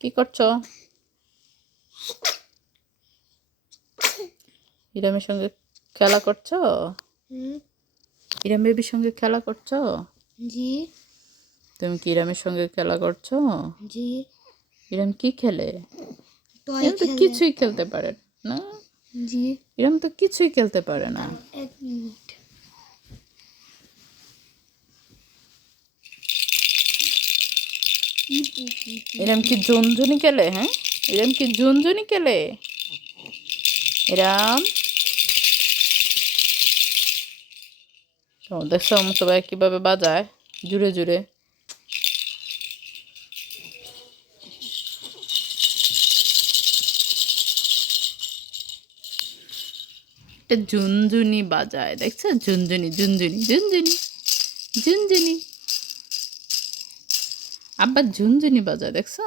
কি করছো? ইরামের সঙ্গে খেলা করছো? ইরাম বেবির সঙ্গে খেলা করছো? জি। তুমি কি ইরামের সঙ্গে খেলা করছো? জি। ইরাম কি খেলে? টয় ইরাম তো খেলে। কিছুই খেলতে পারে না। জি। ইরাম তো কিছুই খেলতে পারে না। এক মিনিট। ইরাম কি ঝুনঝুনি খেলে? হ্যাঁ, ইরাম কি ঝুনঝুনি খেলে? ইরাম, দেখছো সবাই কিভাবে বাজায় জুড়ে জুড়ে। এটা ঝুনঝুনি বাজায়, দেখছো? ঝুনঝুনি ঝুনঝুনি ঝুনঝুনি ঝুনঝুনি। আব্বা ঝুনঝুনি বাজায়, দেখছো?